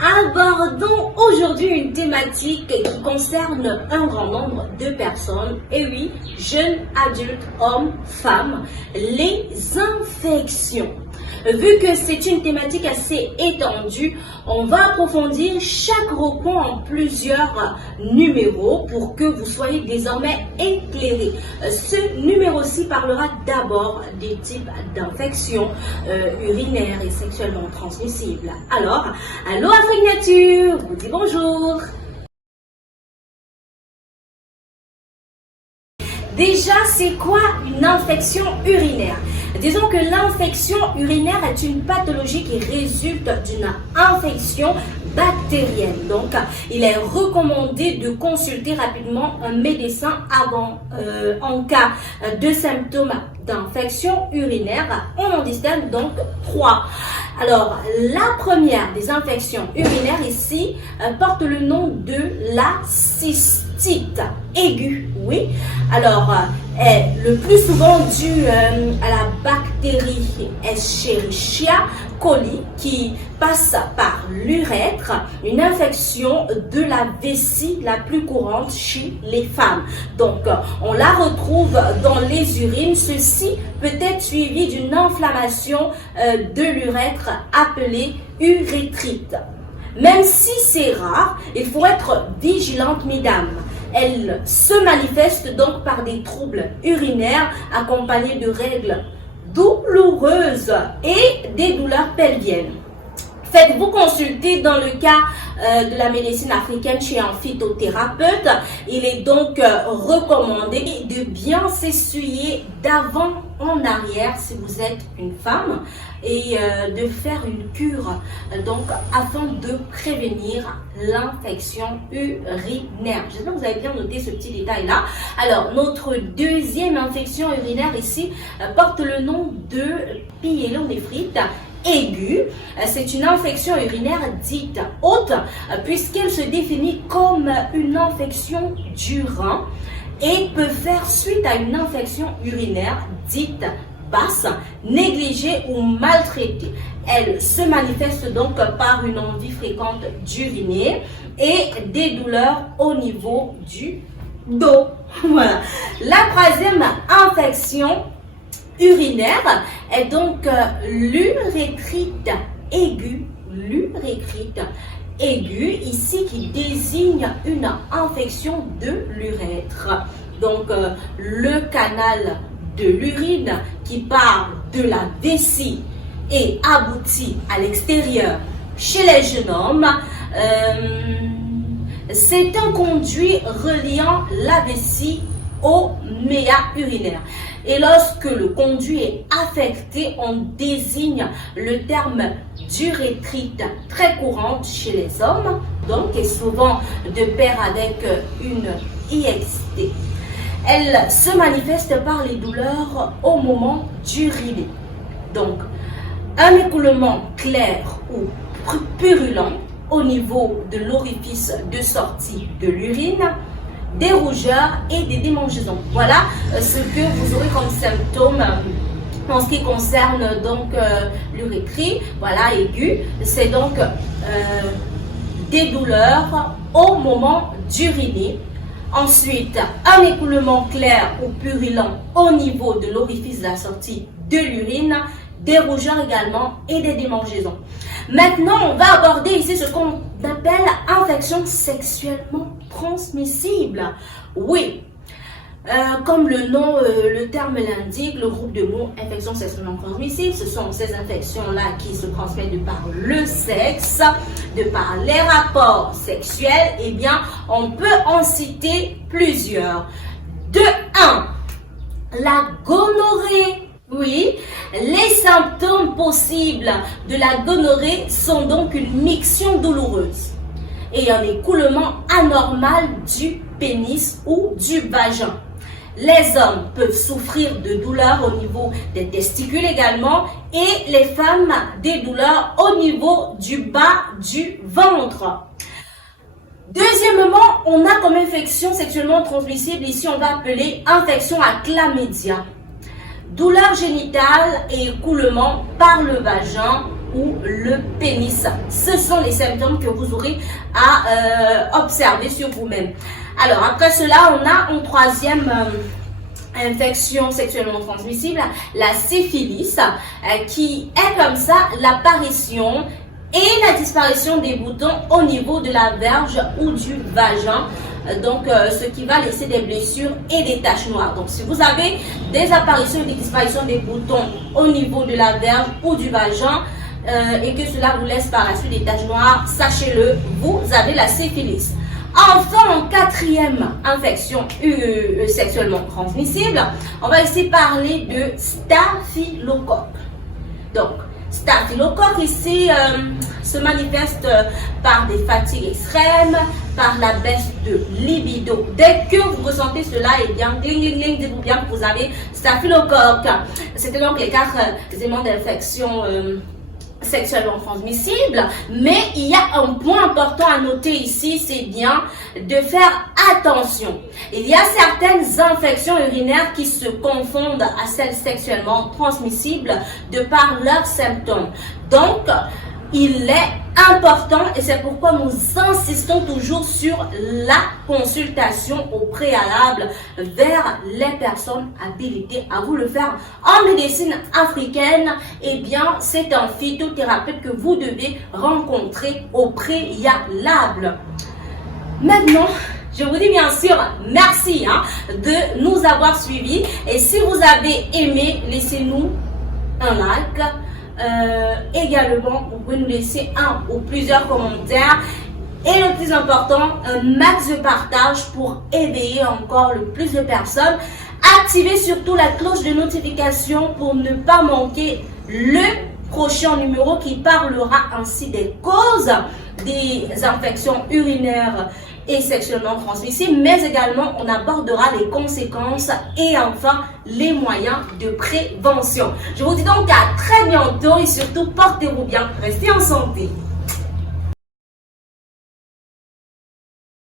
Abordons aujourd'hui une thématique qui concerne un grand nombre de personnes, et oui, jeunes, adultes, hommes, femmes, les infections. Vu que c'est une thématique assez étendue, on va approfondir chaque recours en plusieurs numéros pour que vous soyez désormais éclairés. Ce numéro-ci parlera d'abord des types d'infections urinaires et sexuellement transmissibles. Alors, Allo Afrique Nature, vous dit bonjour. Déjà, c'est quoi une infection urinaire? Disons que l'infection urinaire est une pathologie qui résulte d'une infection bactérienne. Donc, il est recommandé de consulter rapidement un médecin avant, en cas de symptômes d'infection urinaire. On en distingue donc 3. Alors, la première des infections urinaires ici porte le nom de la cystite aiguë. Oui, alors est le plus souvent dû à la bactérie Escherichia coli qui passe par l'urètre, une infection de la vessie la plus courante chez les femmes. Donc, on la retrouve dans les urines. Ceci peut être suivi d'une inflammation de l'urètre appelée urétrite. Même si c'est rare, il faut être vigilante, mesdames. Elle se manifeste donc par des troubles urinaires accompagnés de règles douloureuses et des douleurs pelviennes. Faites-vous consulter dans le cas de la médecine africaine chez un phytothérapeute. Il est donc recommandé de bien s'essuyer d'avant en arrière si vous êtes une femme et de faire une cure donc afin de prévenir l'infection urinaire. J'espère que vous avez bien noté ce petit détail là. Alors notre deuxième infection urinaire ici porte le nom de pyélonéphrite aiguë. C'est une infection urinaire dite haute puisqu'elle se définit comme une infection du rein et peut faire suite à une infection urinaire dite basse, négligée ou maltraitée. Elle se manifeste donc par une envie fréquente d'uriner et des douleurs au niveau du dos. Voilà. La troisième infection urinaire est donc l'urétrite aiguë. L'urétrite aiguë ici qui désigne une infection de l'urètre. Donc le canal de l'urine qui part de la vessie et aboutit à l'extérieur chez les jeunes hommes. C'est un conduit reliant la vessie au méa urinaire. Et lorsque le conduit est affecté, on désigne le terme d'urétrite très courante chez les hommes, donc et souvent de pair avec une IST. Elle se manifeste par les douleurs au moment d'uriner. Donc, un écoulement clair ou purulent au niveau de l'orifice de sortie de l'urine, des rougeurs et des démangeaisons. Voilà ce que vous aurez comme symptômes en ce qui concerne donc l'urétrite, voilà, aiguë. C'est donc des douleurs au moment d'uriner. Ensuite, un écoulement clair ou purulent au niveau de l'orifice de la sortie de l'urine, des rougeurs également et des démangeaisons. Maintenant, on va aborder ici ce qu'on appelle infection sexuellement transmissible. Oui, comme le terme l'indique, le groupe de mots infection sexuellement transmissible, ce sont ces infections-là qui se transmettent de par le sexe, de par les rapports sexuels. Eh bien, on peut en citer plusieurs. De 1, la gonorrhée. Oui, les symptômes possibles de la gonorrhée sont donc une miction douloureuse et un écoulement anormal du pénis ou du vagin. Les hommes peuvent souffrir de douleurs au niveau des testicules également et les femmes des douleurs au niveau du bas du ventre. Deuxièmement, on a comme infection sexuellement transmissible, ici on va appeler infection à chlamydia. Douleurs génitales et écoulement par le vagin ou le pénis. Ce sont les symptômes que vous aurez à observer sur vous-même. Alors, après cela, on a une troisième infection sexuellement transmissible, la syphilis, qui est comme ça l'apparition et la disparition des boutons au niveau de la verge ou du vagin. Donc, ce qui va laisser des blessures et des taches noires. Donc, si vous avez des apparitions et des disparitions des boutons au niveau de la verge ou du vagin et que cela vous laisse par la suite des taches noires, sachez-le, vous avez la syphilis. Enfin, en quatrième infection sexuellement transmissible, on va ici parler de staphylocoque. Donc, staphylocoque ici se manifeste par des fatigues extrêmes, par la baisse de libido. Dès que vous ressentez cela, et bien, dites-vous bien que vous avez staphylocoque. C'était donc les 4 éléments d'infection sexuellement transmissible, mais il y a un point important à noter ici, c'est bien de faire attention. Il y a certaines infections urinaires qui se confondent à celles sexuellement transmissibles de par leurs symptômes. Donc, il est important et c'est pourquoi nous insistons toujours sur la consultation au préalable vers les personnes habilitées à vous le faire. En médecine africaine, eh bien, c'est un phytothérapeute que vous devez rencontrer au préalable. Maintenant, je vous dis bien sûr merci de nous avoir suivis et si vous avez aimé, laissez-nous un like. Également, vous pouvez nous laisser un ou plusieurs commentaires et le plus important, un max de partage pour éveiller encore le plus de personnes. Activez surtout la cloche de notification pour ne pas manquer le prochain numéro qui parlera ainsi des causes des infections urinaires et sexuellement transmissibles, mais également on abordera les conséquences et enfin les moyens de prévention. Je vous dis donc à très bientôt et surtout portez-vous bien, restez en santé.